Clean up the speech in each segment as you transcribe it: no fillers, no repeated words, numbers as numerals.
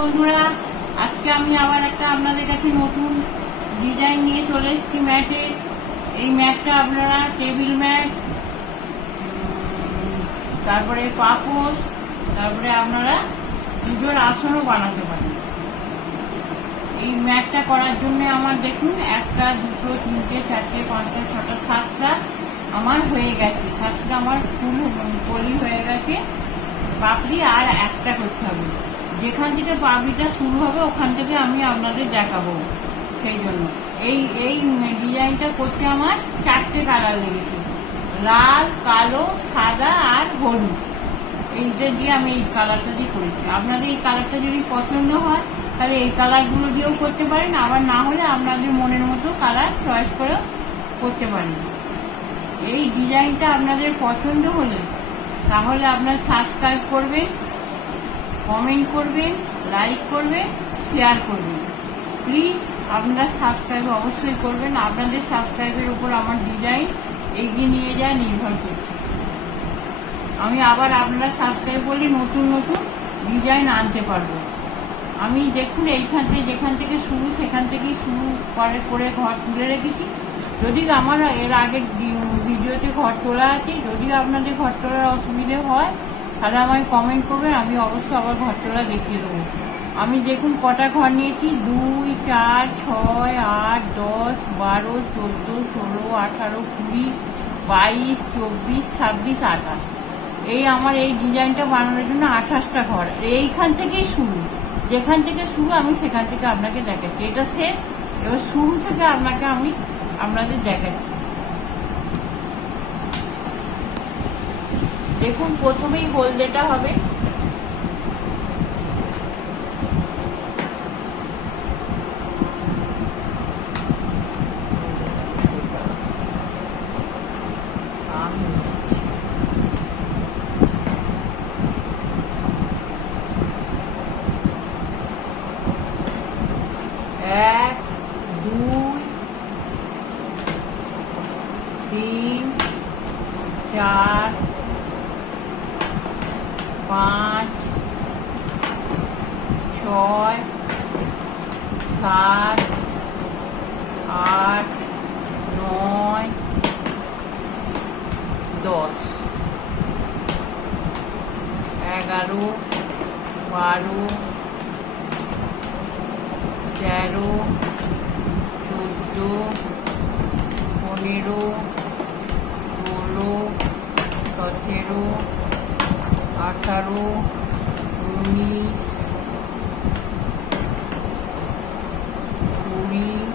বন্ধুরা, আজকে আমি আবার একটা আপনাদের কাছে নতুন ডিজাইন নিয়ে চলে এসেছি ম্যাটের। এই ম্যাটটা আপনারা টেবিল ম্যাট, তারপরে পাপোশ, তারপরে আপনারা পুজোর আসনও বানাতে পারেন। এই ম্যাটটা করার জন্য আমার দেখুন 1, 2, 3, 4, 5, 6, 7টা আমার হয়ে গেছে। 7টা আমার ফুল কলি হয়ে গেছে। পাপড়ি আর একটা করতে হবে। যেখান থেকে পাপড়িটা শুরু হবে ওখান থেকে আমি আপনাদের দেখাবো। সেই জন্য এই ডিজাইনটা করতে আমার 4টে কালার লেগেছে, লাল, কালো, সাদা আর হলুদ। এইটা দিয়ে আমি এই কালারটা দিয়ে করেছি। আপনাদের এই কালারটা যদি পছন্দ হয় তাহলে এই কালারগুলো দিয়েও করতে পারেন, আবার না হলে আপনাদের মনের মতো কালার চয়েস করে করতে পারেন। এই ডিজাইনটা আপনাদের পছন্দ হলে তাহলে আপনারা সাবস্ক্রাইব করবেন, কমেন্ট করবেন, লাইক করবেন, শেয়ার করবেন। প্লিজ আপনারা সাবস্ক্রাইব অবশ্যই করবেন। আপনাদের সাবস্ক্রাইবের উপর আমার ডিজাইন এগিয়ে নিয়ে যায় নির্ভর করছে। আমি আবার আপনারা সাবস্ক্রাইব করলে নতুন নতুন ডিজাইন আনতে পারবো। আমি দেখুন এইখান থেকে যেখান থেকে শুরু সেখান থেকেই শুরু করে ঘর তুলে রেখেছি। যদি আমার এর আগের ভিডিওতে ঘর তোলা আছে, যদি আপনাদের ঘর তোলার অসুবিধে হয় তাহলে আমায় কমেন্ট করবেন, আমি অবশ্যই আবার ঘর তোলা দেখিয়ে দেবো। আমি দেখুন কটা ঘর নিয়েছি, 2, 4, 6, 8, 10, 12, 14, 16, 18, 20, 22, 24, 26, 28। এই আমার এই ডিজাইনটা বানানোর জন্য 28টা ঘর। এইখান থেকেই শুরু, যেখান থেকে শুরু আমি সেখান থেকে আপনাকে দেখাচ্ছি। এটা শেষ, এবার শুরু থেকে আমি আপনাদের দেখাচ্ছি। দেখুন প্রথমেই হলদেটা হবে। এক, 2, 3, 4, 5, 6, 7, 8, 9, 10, 11, 12, 13, 14, 15, 16, 17, 18, 19, 20,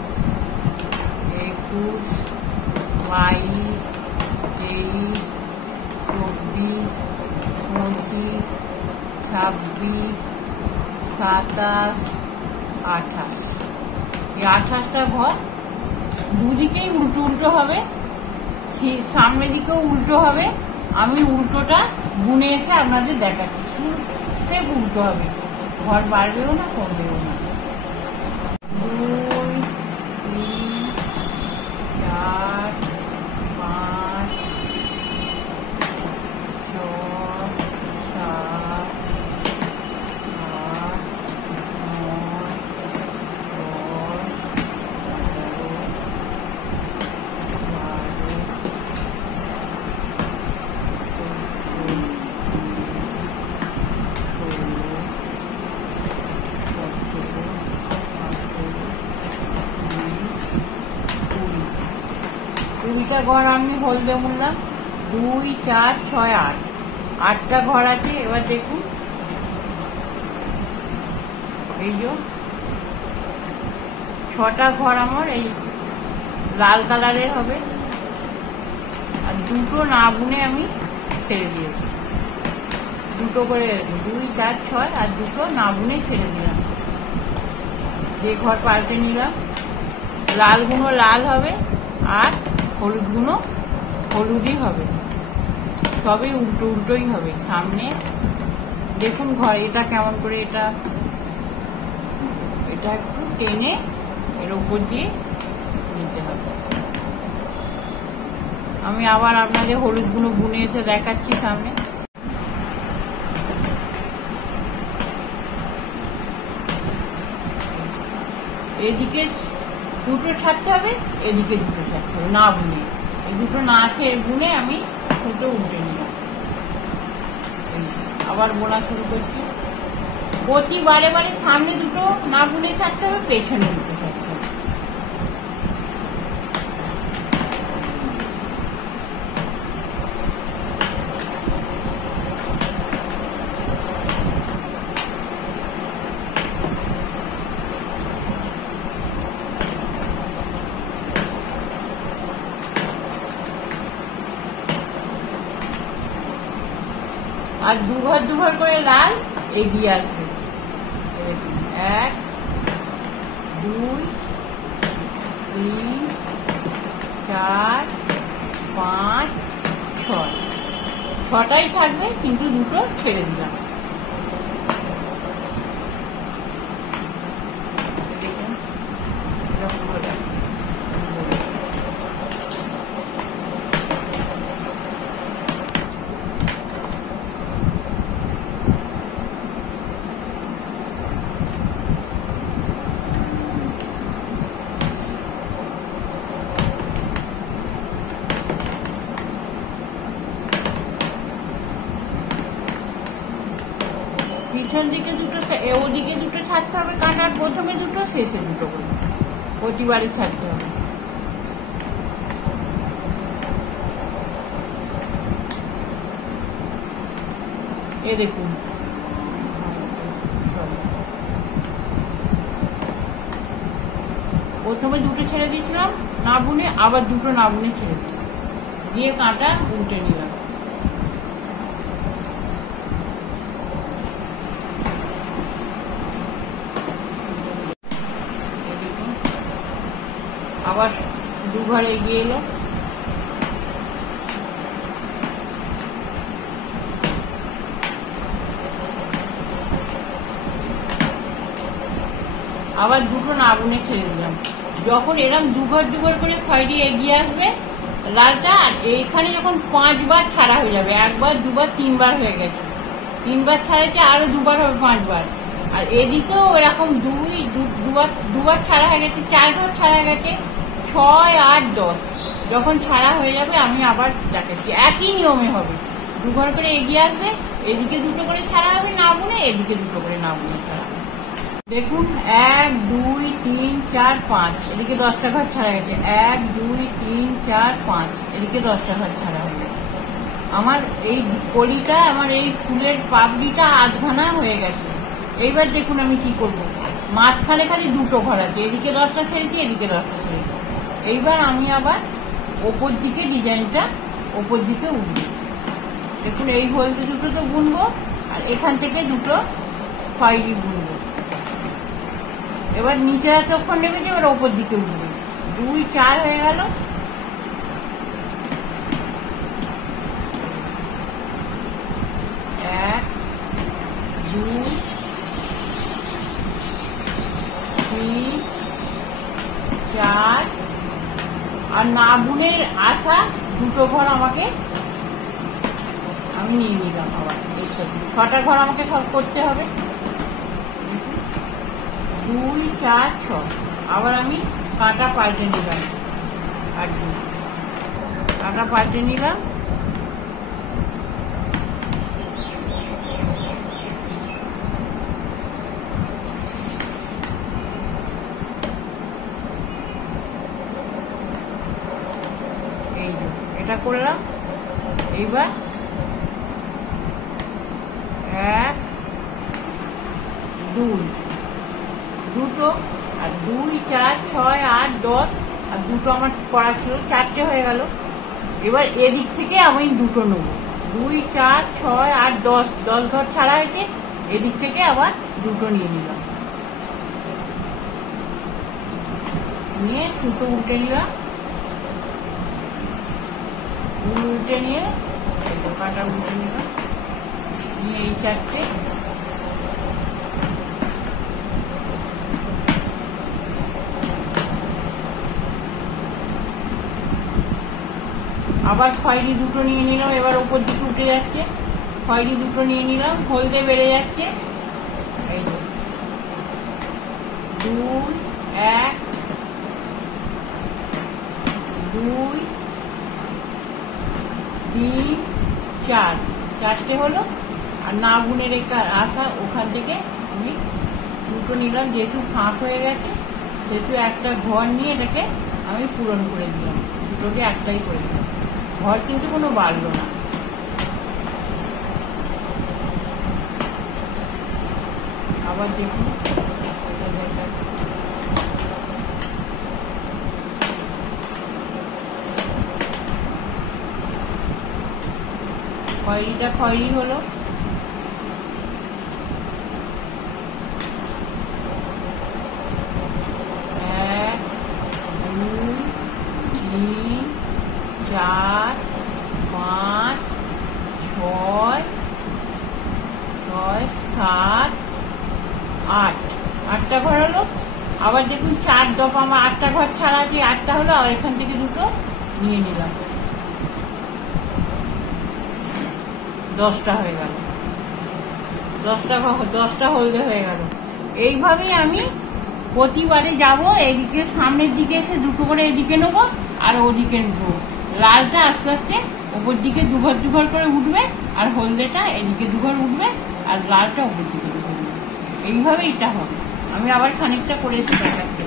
21, 22, 23, 24, 25, 26, 27, 28। এই 28টা ঘর দুদিকেই উল্টো উল্টো হবে, সামনের দিকেও উল্টো হবে। আমি উল্টোটা বুনে এসে আপনাদের দেখাচ্ছি। সে উল্টো হবে, ঘর বাড়বেও না কমবেও না। 2, 3, 4, 5, 6, 7, 8, 9, 20টা ঘর আমি হলদে বললাম। 2, 4, 6, 8, 8টা ঘর আছে। এবার দেখুন এই যে 6টা ঘর আমার এই লাল কালারের হবে, আর 2টো না বুনে আমি ছেড়ে দিয়েছি। 2টো করে 2, 4, 6 আর 2টো না বুনে ছেড়ে দিলাম। যে ঘর পাল্টে নিলাম, লালগুলো লাল হবে আর হলুদগুলো হলুদই হবে, সবই উল্টো উল্টোই হবে। সামনে দেখুন ঘর এটা কেমন করে, এটা একটু টেনে এর উপর দিয়ে নিতে হবে। আমি আবার আপনাদের হলুদগুলো বুনে এসে দেখাচ্ছি সামনে। এদিকে দুটো ছাড়তে হবে, এদিকে দুটো ছাড়তে হবে, না বুনে। এই দুটো না আছে বুনে আমি দুটো উল্টে নিলাম। আবার বোনা শুরু করছি। প্রতিবারে বারে সামনে দুটো না বুনে ছাড়তে হবে, পেছনে দুটো ছাড়তে হবে। আর দুঘর করে লাল এগিয়ে আসবে। 1 2 3 4 5 6, 6টাই থাকবে, কিন্তু দুটো ছেড়ে দিলাম। দেখুন এরকম করে পিছন দিকে দুটো, ওদিকে দুটো ছাড়তে হবে কাটার, প্রথমে দুটো শেষে দুটো করে প্রতিবারে ছাড়তে হবে। এ দেখুন প্রথমে দুটো ছেড়ে দিয়েছিলাম না বুনে, আবার দুটো না বুনে ছেড়ে দিলাম, দিয়ে কাঁটা উল্টে নিলাম। আবার দুঘর এগিয়ে এলো। আবার দুটো না বুনে ছেড়ে দিলাম। যখন এরকম দুঘর করে খয়েরি এগিয়ে আসবে লালটা, আর এইখানে যখন 5 বার ছাড়া হয়ে যাবে, 1 বার 2 বার 3 বার হয়ে গেছে, 3 বার ছাড়াইছে, আরো 2 বার হবে 5 বার। আর এদিকেও এরকম দুবার ছাড়া হয়ে গেছে, 4 ঘর ছাড়া হয়ে গেছে, 6 8 10। যখন ছাড়া হয়ে যাবে আমি আবার দেখাচ্ছি, একই নিয়মে হবে। দুঘর করে এগিয়ে আসবে, এদিকে দুটো করে ছাড়া হবে না বুনে, এদিকে দুটো করে না বুনে ছাড়া হবে। দেখুন 1 2 3 4 5, এদিকে 10টা ঘর ছাড়া গেছে, 1 2 3 4 5, এদিকে 10টা ঘর ছাড়া হয়ে গেছে। আমার এই কলিটা, আমার এই ফুলের পাপড়িটা আধখানা হয়ে গেছে। এইবার দেখুন আমি কি করব। মাঝখানে খালি দুটো ঘর আছে, এদিকে 10টা ছেড়েছি, এদিকে 10টা ছেড়েছি। এইবার আমি আবার ওপর দিকে ডিজাইনটা ওপর দিকে উঠবো। দেখুন এই হলদে দুটো তো বুনবো, আর এখান থেকে দুটো খয়েরি বুনবো। এবার নিচে এতক্ষণ নেমেছে, এবার ওপর দিকে উঠবে। 2 4 হয়ে গেল। এক 2 3 4, আর না বুনের আসা দুটো ঘর আমাকে আমি নিয়ে নিলাম। আবার এর সাথে 6টা ঘর আমাকে সব করতে হবে। 2 4 6, আবার আমি কাঁটা পাল্টে নিলাম, আর কাঁটা পাল্টে নিলাম। এই এটা করলাম। এইবার 1 2 দুটো, আর 2 4 6 8 10, আর দুটো আমার করা ছিল, 4টে হয়ে গেল। এবার এদিক থেকে আমি দুটো নেবো। 2 4 6 8 10, 10 ঘর ছাড়া হয়েছে, এদিক থেকে আবার দুটো নিয়ে নিলাম, নিয়ে দুটো উল্টে নিলাম। উল্টে নিয়ে কাঁটা উল্টে নিলাম, নিয়ে এই 4টে আবার খয়েরি দুটো নিয়ে নিলাম। এবার উপর দিকে উঠে যাচ্ছে, খয়েরি দুটো নিয়ে নিলাম, হলদে বেড়ে যাচ্ছে। এই 2 2 3 4, চারটে হলো। আর না বুনে রেখে আসা ওখান থেকে আমি দুটো নিলাম, যেহেতু ফাঁক হয়ে গেছে সেহেতু একটা ঘর নিয়ে এটাকে আমি পূরণ করে দিলাম, দুটোকে একটাই করে দিলাম, ঘর কিন্তু কোনো বাড়লো না। আবার দেখুন খয়েরিটা খয়েরি হলো। এক, দুই, তিন, চার, পাঁচ, ছয়, সাত, আট, আটটা ঘর হলো। আবার দেখুন 4 দফা আমার 8টা ঘর ছাড়া যে 8টা হলো, আর এখান থেকে দুটো নিয়ে নিলাম, 10টা হয়ে গেল, 10টা হলদে হয়ে গেল। এইভাবেই আমি প্রতিবারে যাব, এদিকে সামনের দিকে এসে দুটো করে এদিকে নেবো আর ওদিকে নেবো। লালটা আস্তে আস্তে ওপর দিকে দুঘর করে উঠবে, আর হলদেটা এদিকে দুঘর উঠবে, আর লালটা ওপর দিকে দুঘর উঠবে। এইভাবে এটা হবে। আমি আবার খানিকটা করে এসে দেখাচ্ছি।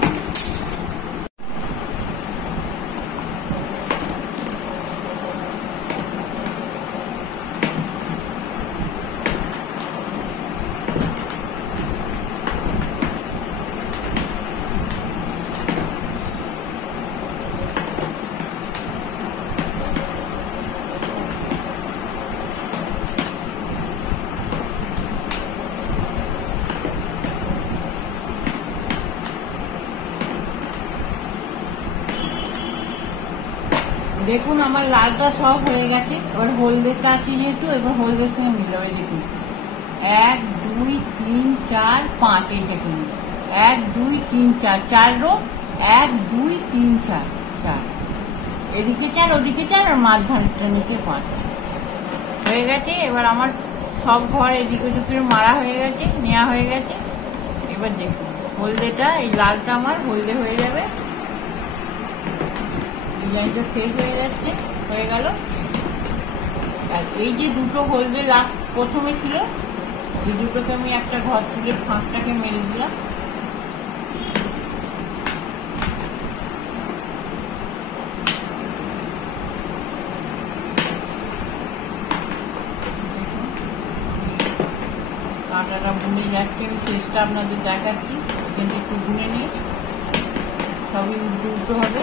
দেখুন আমার লালটা সব হয়ে গেছে, এবার হলদেটা আছে যেহেতু, এবার হলদের সঙ্গে মিলাবে। দেখুন 1 2 3 4 5, এইটাকে মিলে 1 2 3 4, 4 রো, 1 2 3 4, 4, এদিকে 4 ওদিকে 4, আর মাঝখানটা নিচে 5 হয়ে গেছে। এবার আমার সব ঘর এদিকে ওদিকে মারা হয়ে গেছে, নেওয়া হয়ে গেছে। এবার দেখুন হলদেটা, এই লালটা আমার হলদে হয়ে যাবে, ডিজাইনটা শেষ হয়ে যাচ্ছে, হয়ে গেল। আর এই যে দুটো হলদে প্রথমে ছিল, এই দুটোকে আমি একটা ঘর তুলে ফাঁকটাকে মেরে দিলাম। কাঁটাটা বুনে যাচ্ছে, আমি শেষটা আপনাদের দেখাচ্ছি, কিন্তু একটু বুনে নিয়ে সবই উল্টো উল্টো হবে।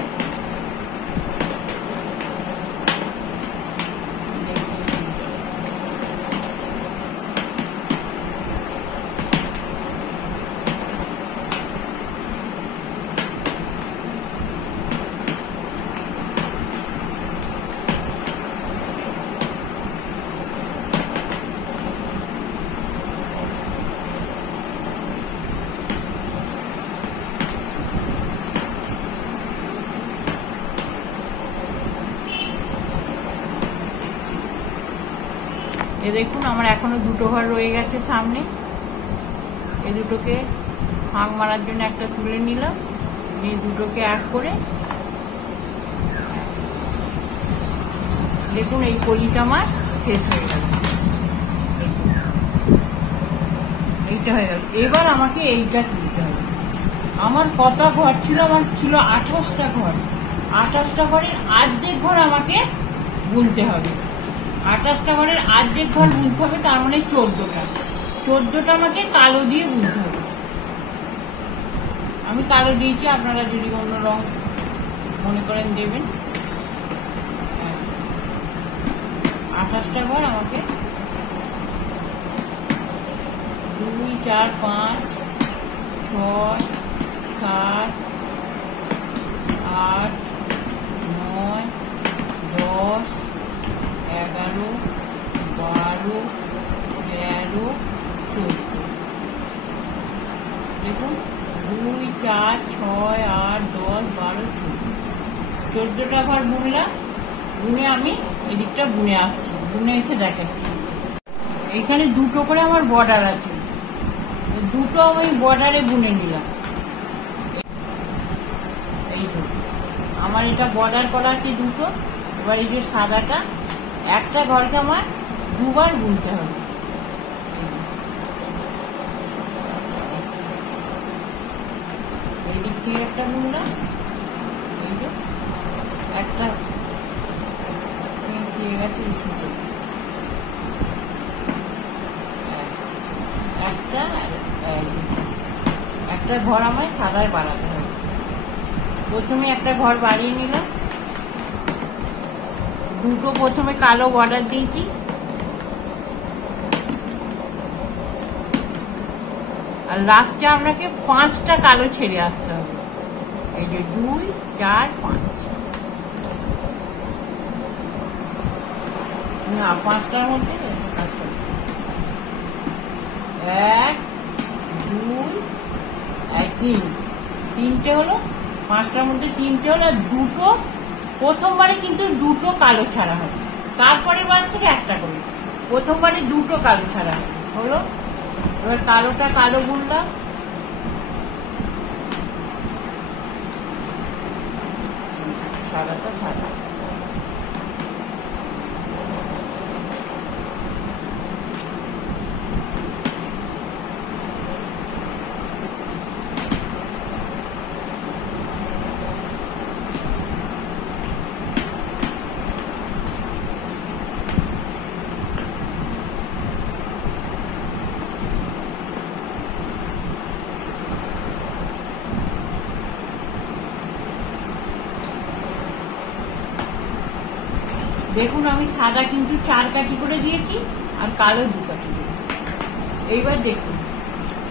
দেখুন আমার এখনো দুটো ঘর রয়ে গেছে সামনে, এই দুটোকে ফাঁক মারার জন্য একটা তুলে নিলাম, নিয়ে দুটোকে এক করে দেখুন এই কলিটা আমার শেষ হয়ে গেল, এইটা হয়ে গেল। এবার আমাকে এইটা তুলতে হবে। আমার কটা ঘর ছিল? আমার ছিল 28টা ঘর। 28টা ঘরের অর্ধেক ঘর আমাকে বুনতে হবে। 28টা ঘরের অর্ধেক ঘর বুনতে হবে, তার মানে 14টা। 14টা আমাকে কালো দিয়ে বুনতে হবে। আমি কালো দিয়েছি, আপনারা যদি অন্য রং মনে করেন দেবেন। 28টা ঘর আমাকে 2 4 5 6 7 8 9 10 11 12 13 14। দেখুন 2 4 6 8 10 12 14টা ঘর বুনলাম। বুনে আমি এদিকটা বুনে আসছি, বুনে এসে দেখাচ্ছি। এইখানে দুটো করে আমার বর্ডার আছে, দুটো আমি বর্ডারে বুনে নিলাম। এই তো আমার এটা বর্ডার করা আছে দুটো। এবার এই যে সাদাটা, একটা ঘরকে আমার দুবার বুনতে হবে। এই দিক থেকে একটা বুনলাম, এই যে একটা গেছে একটা একটা ঘর আমায় সাদায় বাড়াতে হবে। প্রথমে একটা ঘর বাড়িয়ে নিলাম, দুটো প্রথমে কালো বর্ডার দিয়েছি, আর লাস্টে আপনাকে 5টা কালো ছেড়ে আসতে হবে। এই যে 2, 4, 5, না 5টার মধ্যে 1, 2, 3, 3টে হলো, 5টার মধ্যে 3টে হলো। দুটো প্রথমবারে কিন্তু দুটো কালো ছাড়া হবে, তারপরের বার থেকে একটা করে। প্রথমবারে দুটো কালো ছাড়া হলো। এবার কালোটা কালো বুনলাম, সাদাটা সাদা। দেখুন আমি সাদা কিন্তু 4 কাঠি করে দিয়েছি, আর কালো 2 কাঠি করে। এইবার দেখুন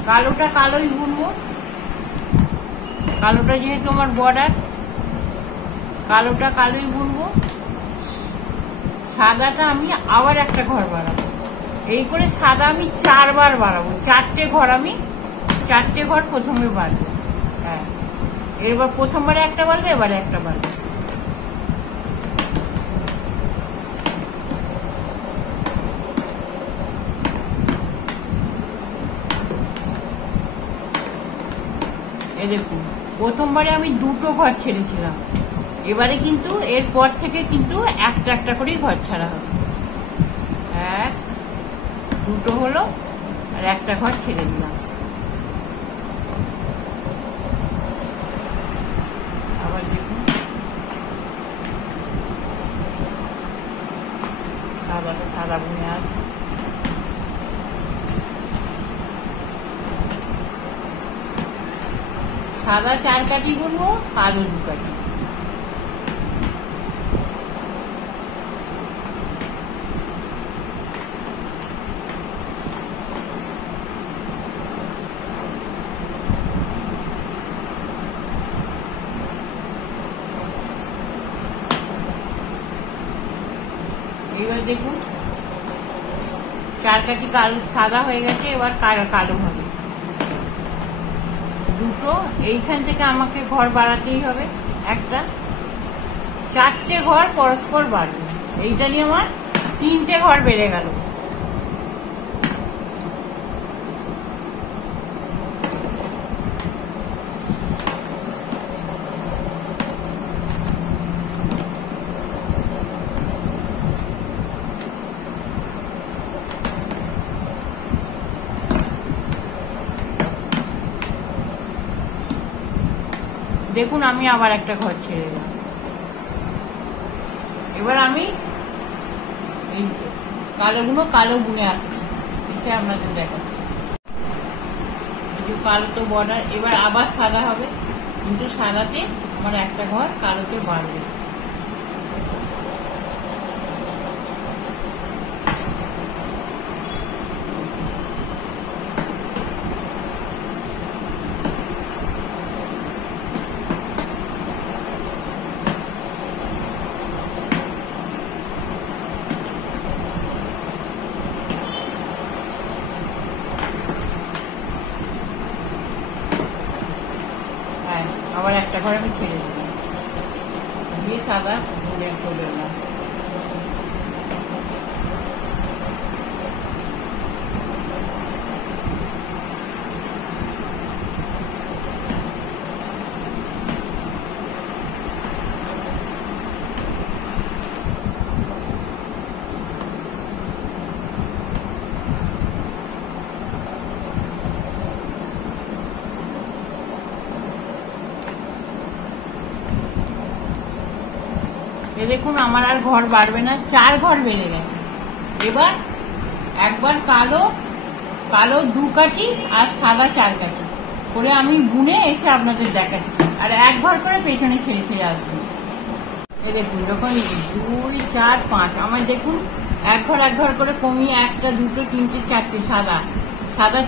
কালোটা কালোই বুনবো, কালোটা যেহেতু আমার বর্ডার, কালোটা কালোই বুনবো। সাদাটা আমি আবার একটা ঘর বাড়াবো, এই করে সাদা আমি 4 বার বাড়াবো। 4টে ঘর প্রথমে বাড়বো। হ্যাঁ, এবার প্রথমবারে একটা বাড়বে, এবারে একটা বাড়বে। দেখুন প্রথমবারে আমি 2টো ঘর ছেড়েছিলাম, এবারে কিন্তু এরপর থেকে কিন্তু একটা একটা করেই ঘর ছাড়া হবে। 1, 2টো হলো, আর একটা ঘর ছেড়ে দিলাম। আবার দেখুন সাদাটা সাদা বুনে আর সাদা 4 কাঠি বুনবো, কালো 2 কাঠি। এবার দেখুন 4 কাঠি কালো সাদা হয়ে গেছে, এবার কালো হবে। দুটো এইখান থেকে আমাকে ঘর বাড়াতেই হবে, একটা 4টে ঘর পরস্পর বাড়বে। এইটা নিয়ে আমার 3টে ঘর বেড়ে গেল। দেখুন আমি আবার একটা ঘর ছেড়ে দিলাম। এবার আমি এই কালোগুলো কালো বুনে আসছি, এসে আপনাদের দেখাচ্ছি। এই যে কালো তো বর্ডার, এবার আবার সাদা হবে, কিন্তু সাদাতে আমার একটা ঘর কালোতে বাড়বে। আবার একটা ঘর আমি ছেড়ে দিলাম, দিয়ে সাদা বুনে করে দিলাম। দেখুন আমার আর ঘর বাড়বে না, 4 ঘর বেড়ে গেছে। এবার একবার কালো 2 কাঠি আর সাদা 4 কাঠি করে আমি বুনে এসে আপনাদের দেখাচ্ছি, আর 1 ঘর করে পেছনে ছেড়ে ছেড়ে আসবে। দেখুন যখন 2, 4, 5 আমার দেখুন 1 ঘর করে কমিয়ে 1টা 2টো 3টে 4টে সাদা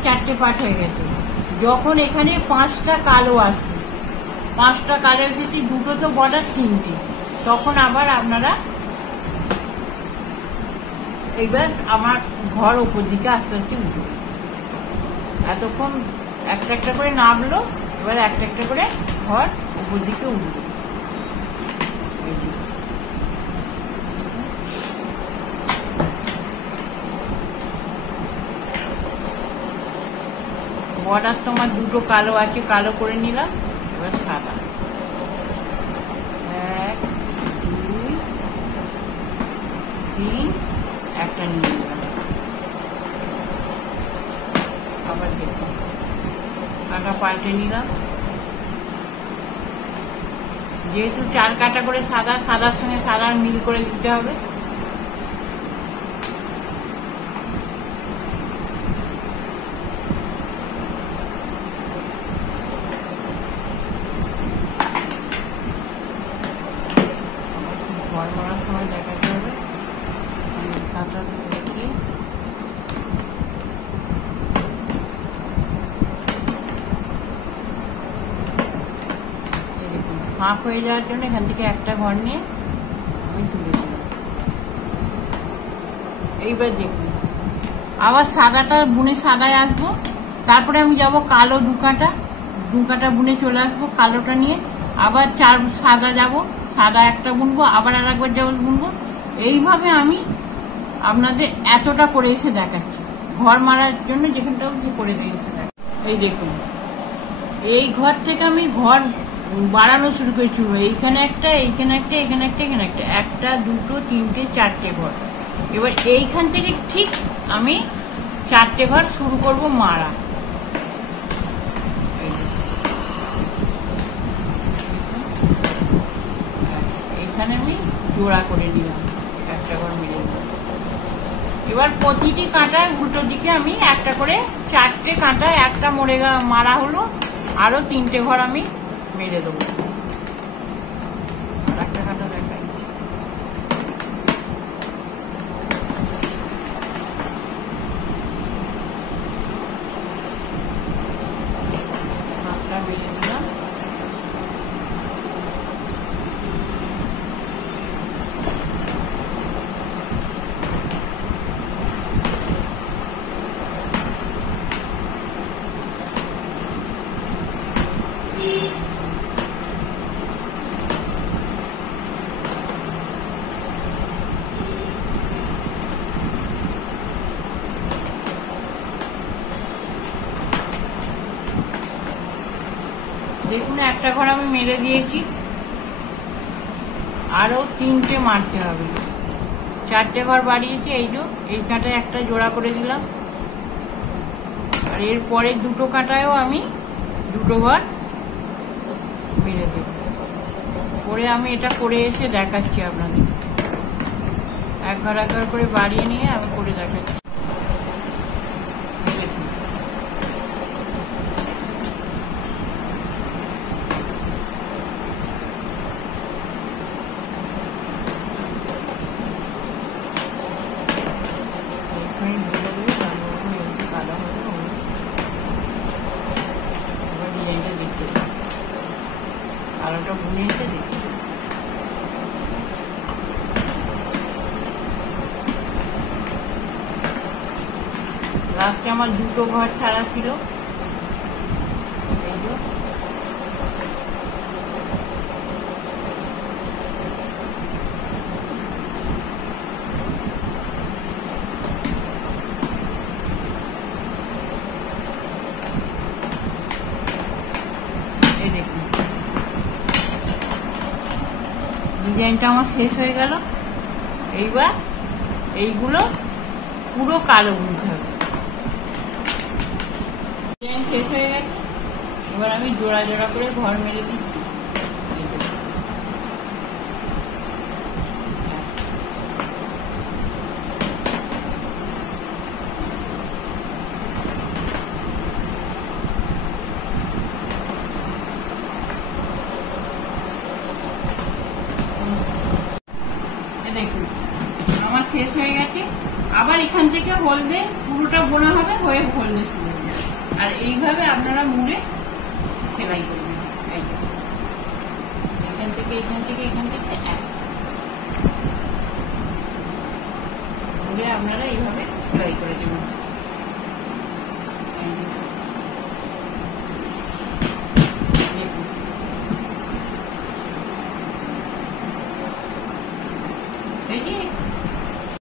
4টে পাট হয়ে গেছে। যখন এখানে 5টা কালো আসবে, 5টা কালো এসেছি, 2টো তো বর্ডার 3টে, তখন আবার আপনারা এইবার আমার ঘর উপর দিকে আস্তে আস্তে উঠবে। এতক্ষণ একটা একটা করে নামলো, এবার একটা একটা করে ঘর উপর দিকে উঠবে। বর্ডার তোমার 2টো কালো আছে, কালো করে নিলাম। এবার সাদা 1, 2, 3 একটা নিয়ে নিলাম। আবার দেখুন কাটা পাল্টে নিলাম। যেহেতু 4 কাটা করে সাদার সঙ্গে সাদার মিল করে দিতে হবে। ঘর মারার সময় দেখাতে হবে। কাঁটা দেখিয়ে ফাঁক হয়ে যাওয়ার জন্য এখান থেকে একটা ঘর নিয়ে আমি তুলে দিলাম। এইবার দেখুন আবার সাদাটা বুনে সাদায় আসবো, তারপরে আমি যাব কালো 2 কাটা বুনে চলে আসবো, কালোটা নিয়ে আবার 4 সাদা যাব, সাদা একটা বুনবো, আবার আর একবার যাবো বুনবো। এইভাবে আমি আপনাদের এতটা করে এসে দেখাচ্ছি, ঘর মারার জন্য যেখানটাও করে দিয়ে এসে দেখাচ্ছি। এই দেখুন এই ঘর থেকে আমি ঘর বাড়ানো শুরু করেছি। এইখানে একটা, এইখানে একটা, এখানে একটা, এখানে একটা, 1টা 2টো 3টে 4টে ঘর। এবার এইখান থেকে ঠিক আমি 4টে ঘর শুরু করব মারা। এইখানে আমি জোড়া করে নিলাম, একটা ঘর মেরে নিলাম। এবার প্রতিটি কাঁটায় উল্টো দিকে আমি একটা করে 4টে কাঁটা, একটা মারা হলো, আরো 3টে ঘর আমি মেরে দেবো। একটা কাঁটা দেখাই, হাতটা মেরে দিলাম। দেখুন একটা ঘর আমি মেরে দিয়েছি, আরো 3টে মারতে হবে। 4টে ঘর বাড়িয়েছি। এই যে এই কাঁটায় একটা জোড়া করে দিলাম, আর এরপরে 2টো কাঁটায়ও আমি 2টো ঘর মেরে দেব। করে আমি এটা করে এসে দেখাচ্ছি আপনাদের, 1 ঘর 1 ঘর করে বাড়িয়ে নিয়ে আমি করে দেখাচ্ছি। আলোটা বুনে এসে দেখি লাস্টে আমার 2টো ঘর ছাড়া ছিল। এই দেখুন ডিজাইনটা আমার শেষ হয়ে গেল। এইবার এইগুলো পুরো কালো বুনতে হবে। ডিজাইন শেষ হয়ে গেছে, এবার আমি জোড়া জোড়া করে ঘর মেরে দিচ্ছি। শেষ হয়ে গেছে। আবার এখান থেকে হলদে পুরোটা বোনা হবে, হয়ে হলদে শুরু হবে। আর এইভাবে আপনারা মুড়ে সেলাই করবেন। এখান থেকে এখান থেকে এখান থেকে মুড়ে আপনারা এইভাবে সেলাই করে দেবেন। দেখি